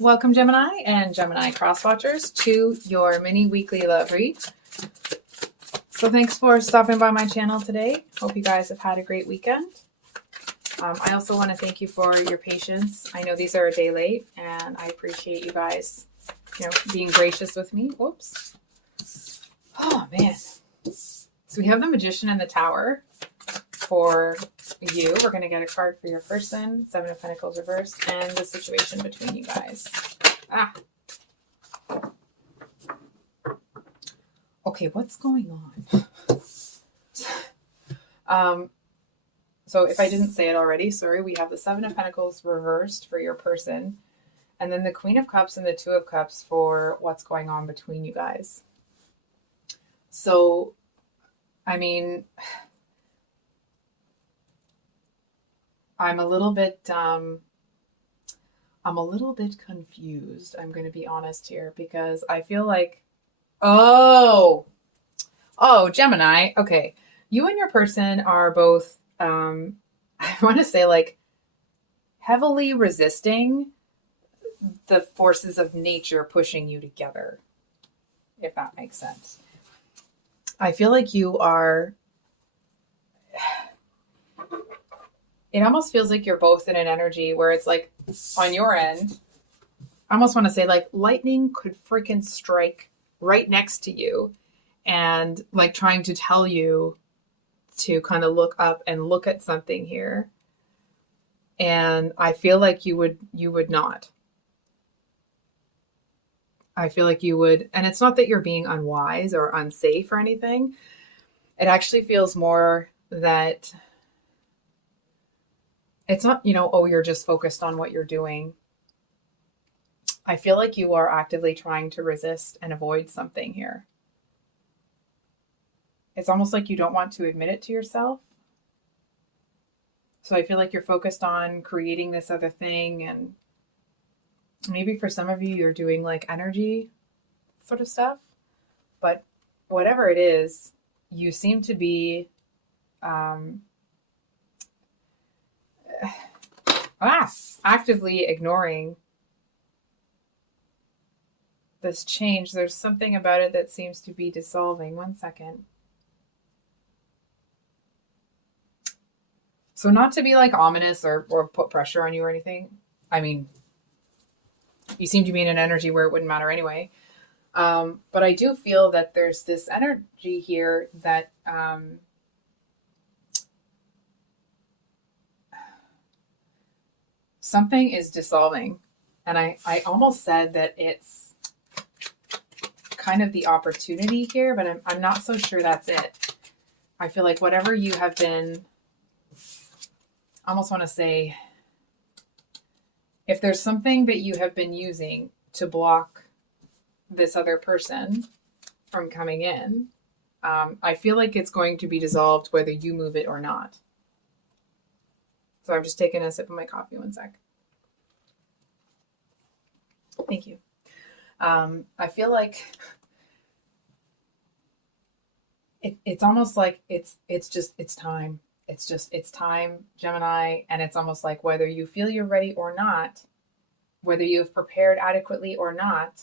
Welcome, Gemini and Gemini cross-watchers, to your mini weekly love read. So thanks for stopping by my channel today. Hope you guys have had a great weekend. I also want to thank you for your patience. I know these are a day late, and I appreciate you guys, being gracious with me. Whoops. Oh, man. So we have the Magician and the Tower for you. We're going to get a card for your person, Seven of Pentacles reversed, and the situation between you guys. Okay, what's going on? So if I didn't say it already, sorry, we have the Seven of Pentacles reversed for your person, and then the Queen of Cups and the Two of Cups for what's going on between you guys. So, I mean, I'm a little bit confused. I'm going to be honest here, because I feel like, oh, Gemini. Okay. You and your person are both, I want to say, like, heavily resisting the forces of nature pushing you together, if that makes sense. I feel like you are, it almost feels like you're both in an energy where it's like, on your end, I almost want to say, like, lightning could freaking strike right next to you and, like, trying to tell you to kind of look up and look at something here. And I feel like you would not. I feel like you would, and it's not that you're being unwise or unsafe or anything. It actually feels more that it's not, you're just focused on what you're doing. I feel like you are actively trying to resist and avoid something here. It's almost like you don't want to admit it to yourself. So I feel like you're focused on creating this other thing, and maybe for some of you, you're doing like energy sort of stuff. But whatever it is, you seem to be actively ignoring this change. There's something about it that seems to be dissolving. One second. So not to be like ominous or put pressure on you or anything. I mean, you seem to be in an energy where it wouldn't matter anyway. But I do feel that there's this energy here that something is dissolving. And I almost said that it's kind of the opportunity here, but I'm not so sure that's it. I feel like whatever you have been, I almost want to say, if there's something that you have been using to block this other person from coming in, I feel like it's going to be dissolved whether you move it or not. So I'm just taking a sip of my coffee. One sec. Thank you. I feel like it's almost like it's time. It's time, Gemini. And it's almost like whether you feel you're ready or not, whether you've prepared adequately or not,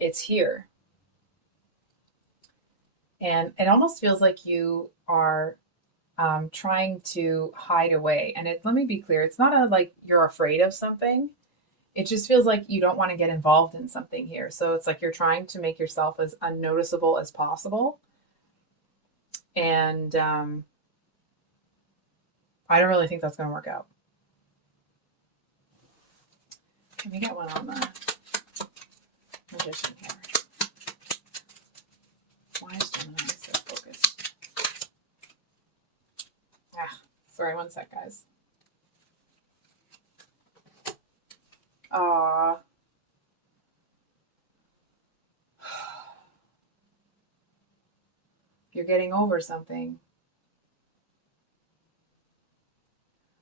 it's here. And it almost feels like you are trying to hide away. And let me be clear, it's not like you're afraid of something. It just feels like you don't want to get involved in something here. So it's like you're trying to make yourself as unnoticeable as possible. And I don't really think that's going to work out. Can we get one on the Magician here? Why is Gemini so focused? Sorry, one sec, guys. You're getting over something.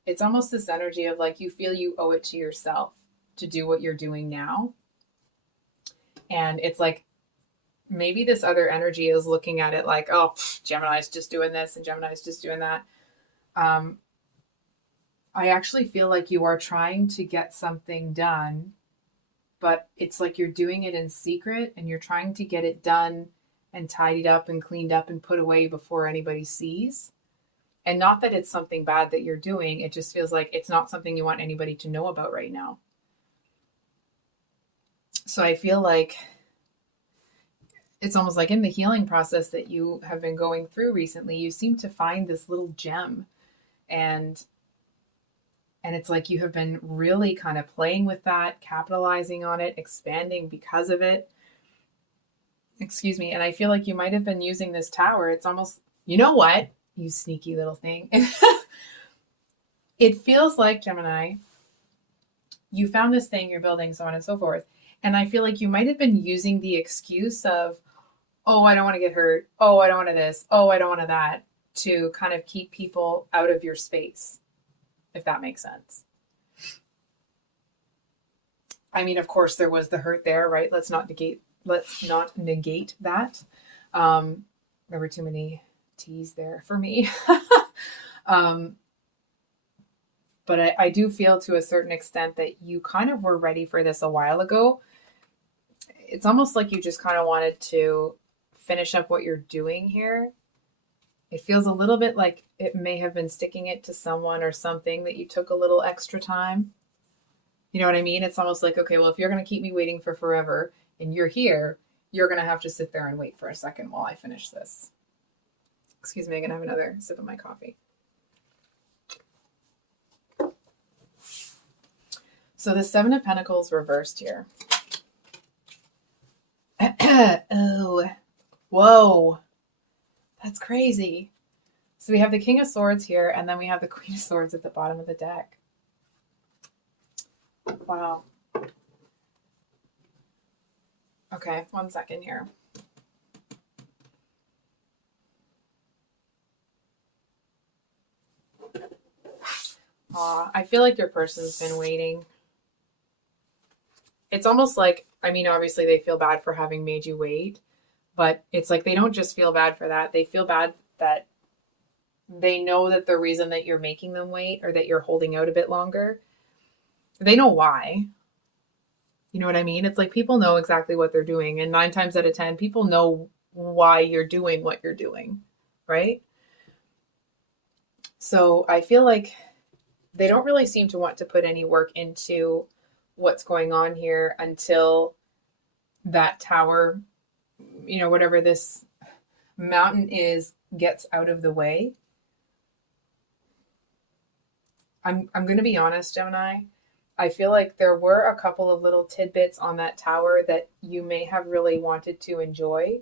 It's almost this energy of like you feel you owe it to yourself to do what you're doing now. And it's like maybe this other energy is looking at it like, oh, Gemini's just doing this and Gemini's just doing that. I actually feel like you are trying to get something done but it's like you're doing it in secret and you're trying to get it done and tidied up and cleaned up and put away before anybody sees. And not that it's something bad that you're doing, it just feels like it's not something you want anybody to know about right now. So I feel like it's almost like in the healing process that you have been going through recently, you seem to find this little gem, and it's like you have been really kind of playing with that, capitalizing on it, expanding because of it. Excuse me. And I feel like you might have been using this tower. It's almost, you know what? You sneaky little thing. It feels like, Gemini, you found this thing you're building, so on and so forth. And I feel like you might have been using the excuse of, oh, I don't want to get hurt. Oh, I don't want to this. Oh, I don't want to that, to kind of keep people out of your space, if that makes sense. I mean, of course, there was the hurt there, right? Let's not negate that. There were too many T's there for me. But I do feel to a certain extent that you kind of were ready for this a while ago. It's almost like you just kind of wanted to finish up what you're doing here. It feels a little bit like it may have been sticking it to someone or something that you took a little extra time. You know what I mean? It's almost like, okay, well, if you're going to keep me waiting for forever and you're here, you're going to have to sit there and wait for a second while I finish this. Excuse me, I'm going to have another sip of my coffee. So the Seven of Pentacles reversed here. Oh, whoa. That's crazy. So we have the King of Swords here, and then we have the Queen of Swords at the bottom of the deck. Wow. Okay, 1 second here. I feel like your person's been waiting. It's almost like, I mean, obviously they feel bad for having made you wait, but it's like they don't just feel bad for that. They feel bad that they know that the reason that you're making them wait or that you're holding out a bit longer, they know why. You know what I mean? It's like people know exactly what they're doing. And 9 times out of 10, people know why you're doing what you're doing, right? So I feel like they don't really seem to want to put any work into what's going on here until that tower, you know, whatever this mountain is, gets out of the way. I'm going to be honest, Gemini. I feel like there were a couple of little tidbits on that tower that you may have really wanted to enjoy.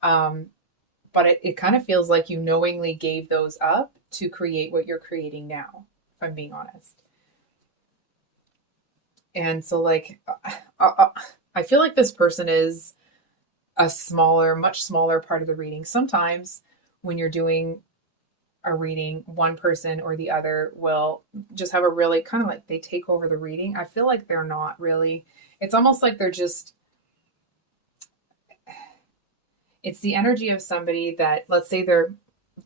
But it kind of feels like you knowingly gave those up to create what you're creating now, if I'm being honest. And so like, I feel like this person is a smaller, much smaller part of the reading. Sometimes when you're doing a reading, one person or the other will just have a really kind of like they take over the reading. I feel like they're not really. It's almost like they're just, it's the energy of somebody that, let's say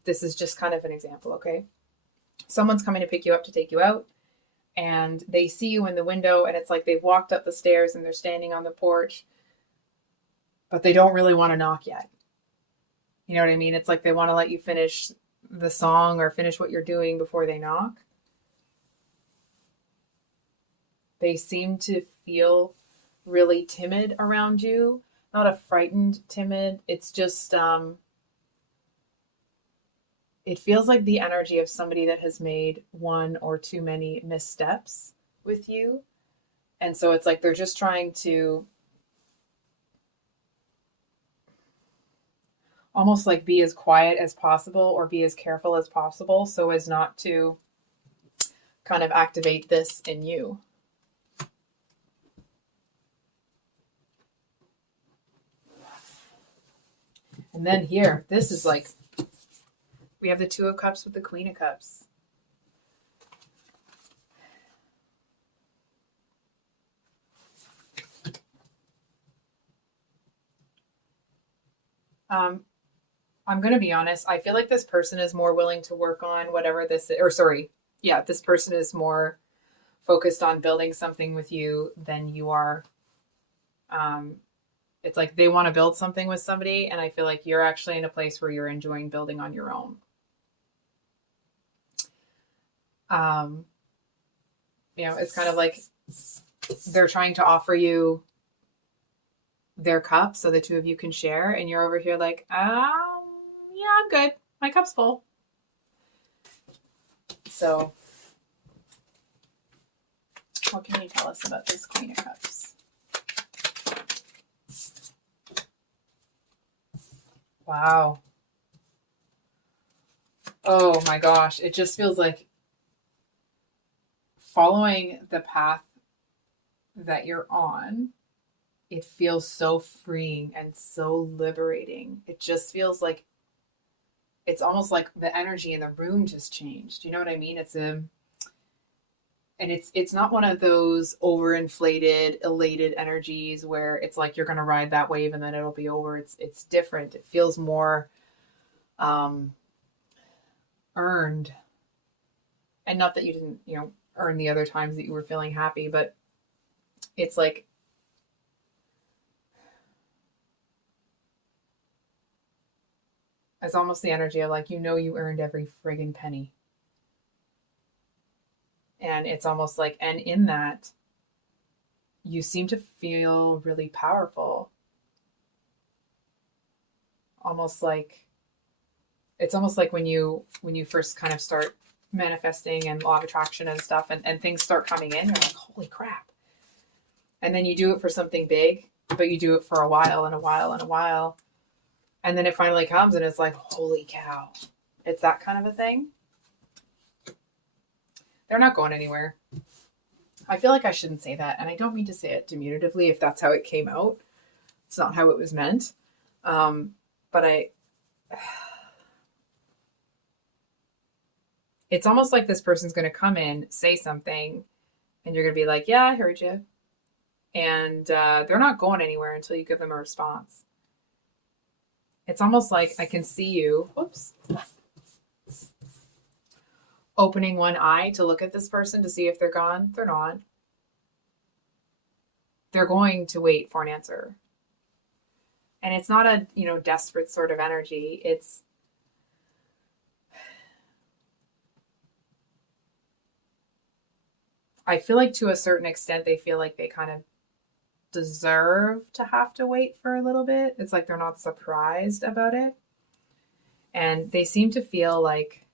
this is just kind of an example, okay? Someone's coming to pick you up to take you out, and they see you in the window, and it's like they've walked up the stairs and they're standing on the porch, but they don't really want to knock yet. You know what I mean? It's like they want to let you finish the song or finish what you're doing before they knock. They seem to feel really timid around you. Not a frightened timid. It's just, it feels like the energy of somebody that has made one or too many missteps with you. And so it's like they're just trying to almost like be as quiet as possible or be as careful as possible so as not to kind of activate this in you. And then here, this is like, we have the Two of Cups with the Queen of Cups. I'm going to be honest. I feel like this person is more willing to work on whatever this is, or sorry. Yeah, this person is more focused on building something with you than you are It's like they want to build something with somebody, and I feel like you're actually in a place where you're enjoying building on your own. It's kind of like they're trying to offer you their cup so the two of you can share, and you're over here like, yeah, I'm good. My cup's full. So, what can you tell us about this Queen of Cups? Wow. Oh my gosh. It just feels like following the path that you're on, it feels so freeing and so liberating. It just feels like it's almost like the energy in the room just changed. You know what I mean? It's not one of those overinflated, elated energies where it's like you're gonna ride that wave and then it'll be over. It's different. It feels more earned. And not that you didn't, earn the other times that you were feeling happy, but it's like it's almost the energy of like, you earned every friggin' penny. And it's almost like, and in that, you seem to feel really powerful. It's almost like when you first kind of start manifesting and law of attraction and stuff, and things start coming in, you're like, holy crap. And then you do it for something big, but you do it for a while and a while and a while. And then it finally comes and it's like, holy cow. It's that kind of a thing. They're not going anywhere. I feel like I shouldn't say that. And I don't mean to say it diminutively if that's how it came out. It's not how it was meant. But it's almost like this person's going to come in, say something, and you're going to be like, yeah, I heard you. And they're not going anywhere until you give them a response. It's almost like I can see you, opening one eye to look at this person to see if they're gone. They're not. They're going to wait for an answer. And it's not a, desperate sort of energy. I feel like to a certain extent, they feel like they kind of deserve to have to wait for a little bit. It's like they're not surprised about it. And they seem to feel like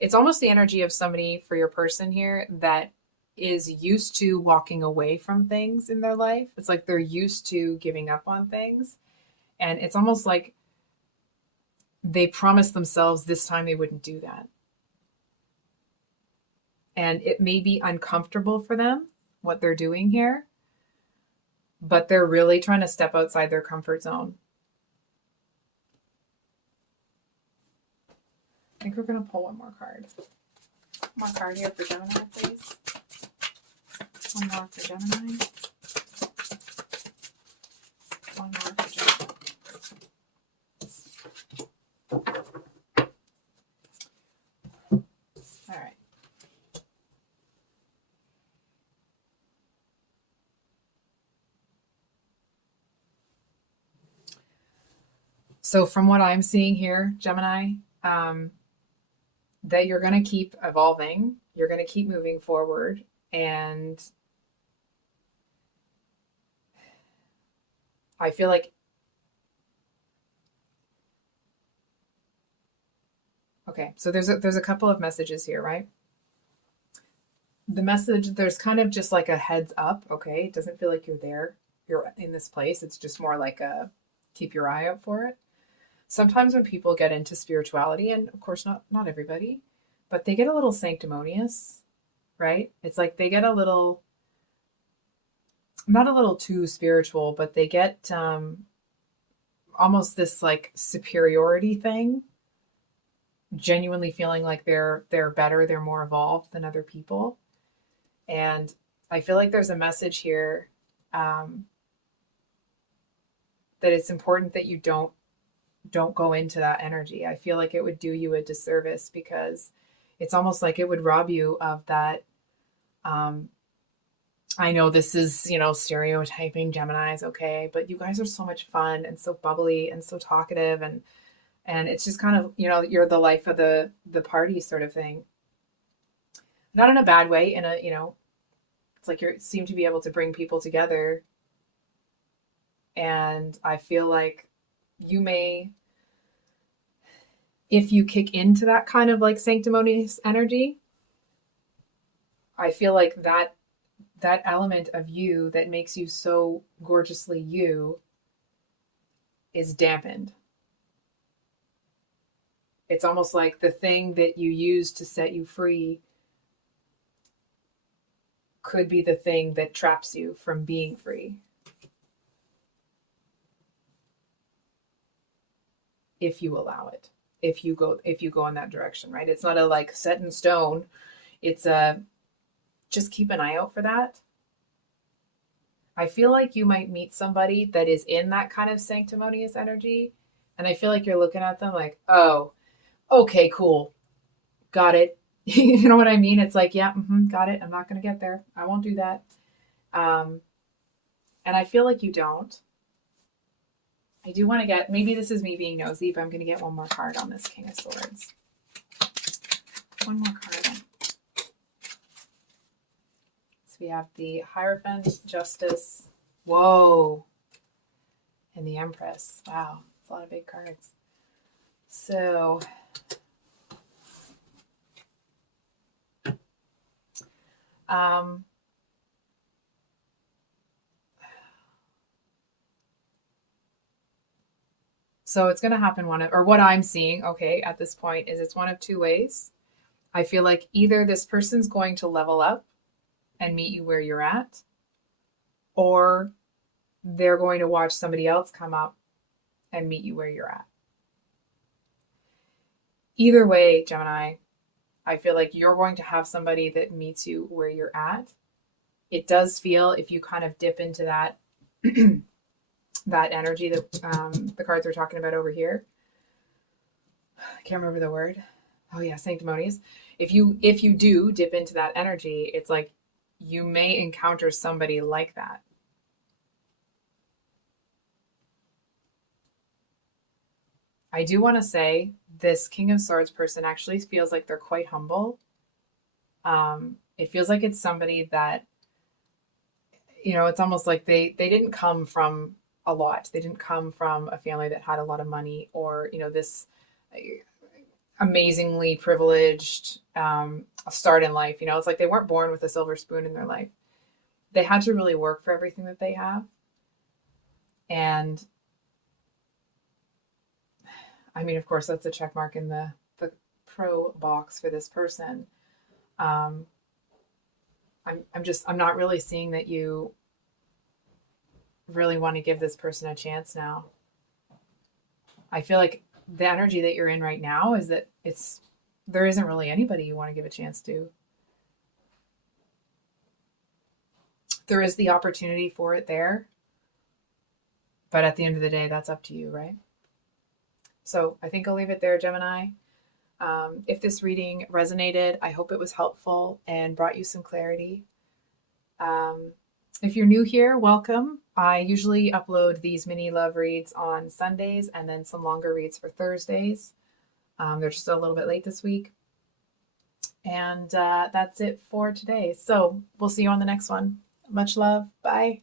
it's almost the energy of somebody for your person here that is used to walking away from things in their life. It's like they're used to giving up on things. And it's almost like they promised themselves this time they wouldn't do that. And it may be uncomfortable for them, what they're doing here, but they're really trying to step outside their comfort zone. I think we're going to pull one more card. One more card here for Gemini, please. One more for Gemini. One more for Gemini. All right. So from what I'm seeing here, Gemini, that you're going to keep evolving, you're going to keep moving forward, and I feel like, okay, so there's a couple of messages here, right? The message, there's kind of just like a heads up, okay? It doesn't feel like you're in this place. It's just more like a keep your eye out for it. Sometimes when people get into spirituality, and of course not everybody, but they get a little sanctimonious, right? It's like they get a little, not a little too spiritual, but they get almost this like superiority thing, genuinely feeling like they're better, they're more evolved than other people. And I feel like there's a message here that it's important that you don't go into that energy. I feel like it would do you a disservice because it's almost like it would rob you of that I know this is, stereotyping Geminis, okay, but you guys are so much fun and so bubbly and so talkative, and it's just kind of, you're the life of the party sort of thing. Not in a bad way, in a, it's like you seem to be able to bring people together, and I feel like you may, if you kick into that kind of like sanctimonious energy, I feel like that element of you that makes you so gorgeously you is dampened. It's almost like the thing that you use to set you free could be the thing that traps you from being free. If you allow it. If you go in that direction, right? It's not a like set in stone. It's a just keep an eye out for that. I feel like you might meet somebody that is in that kind of sanctimonious energy. And I feel like you're looking at them like, oh, okay, cool. Got it. You know what I mean? It's like, yeah, got it. I'm not going to get there. I won't do that. And I feel like you don't. I do want to get, maybe this is me being nosy, but I'm going to get one more card on this King of Swords. One more card. So we have the Hierophant, Justice, whoa, and the Empress. Wow, it's a lot of big cards. So, so it's going to happen or what I'm seeing, okay, at this point is it's one of two ways. I feel like either this person's going to level up and meet you where you're at, or they're going to watch somebody else come up and meet you where you're at. Either way, Gemini, I feel like you're going to have somebody that meets you where you're at. It does feel, if you kind of dip into that that energy that the cards we're talking about over here. I can't remember the word. Oh yeah, sanctimonious. If you do dip into that energy, it's like you may encounter somebody like that. I do want to say this King of Swords person actually feels like they're quite humble. It feels like it's somebody that, it's almost like they didn't come from a lot. They didn't come from a family that had a lot of money or, this amazingly privileged start in life. It's like they weren't born with a silver spoon in their life. They had to really work for everything that they have. And I mean, of course, that's a check mark in the pro box for this person. I'm not really seeing that you really want to give this person a chance now. I feel like the energy that you're in right now is that there isn't really anybody you want to give a chance to. There is the opportunity for it there, but at the end of the day, that's up to you, right? So I think I'll leave it there, Gemini. If this reading resonated, I hope it was helpful and brought you some clarity. If you're new here, welcome. I usually upload these mini love reads on Sundays and then some longer reads for Thursdays. They're just a little bit late this week. And that's it for today. So we'll see you on the next one. Much love. Bye.